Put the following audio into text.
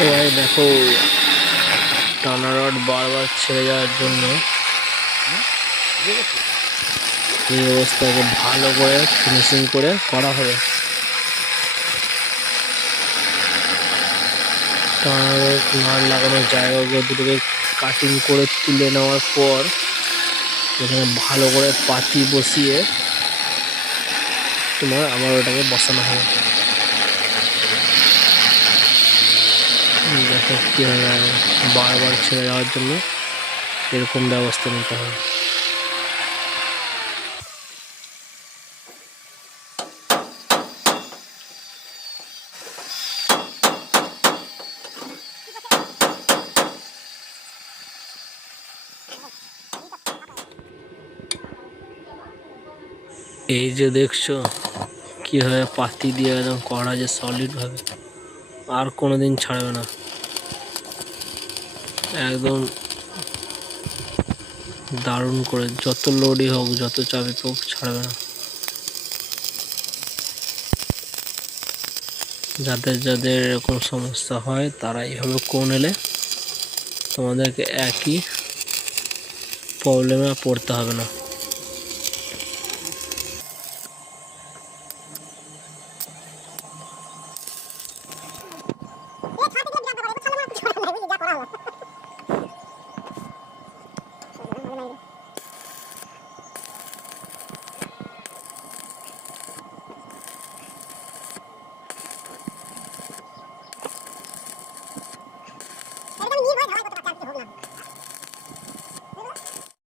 তো ভাই দেখো, টানা রড বারবার ছেড়ে যাওয়ার জন্য এই অবস্থাকে ভালো করে ফিনিশিং করে করা হবে। টানা রড নাট লাগানোর জায়গাগুলো দুটোকে কাটিং করে তুলে নেওয়ার পর এখানে ভালো করে পাতি বসিয়ে তোমার আবার ওটাকে বসানো হবে। দেখো কীভাবে বারবার ছেড়ে যাওয়ার জন্য এরকম ব্যবস্থা নিতে হবে। এই যে দেখছো কীভাবে পাতি দিয়ে একদম করা যে সলিড ভাবে, আর কোনোদিন ছাড়বে না, একদম দারুণ করে যত লোডই হোক যত চাপে হোক ছাড়বে না। যাদের যাদের এরকম সমস্যা হয় তারা এইভাবে কোণ এলে তোমাদেরকে একই প্রবলেমে পড়তে হবে না।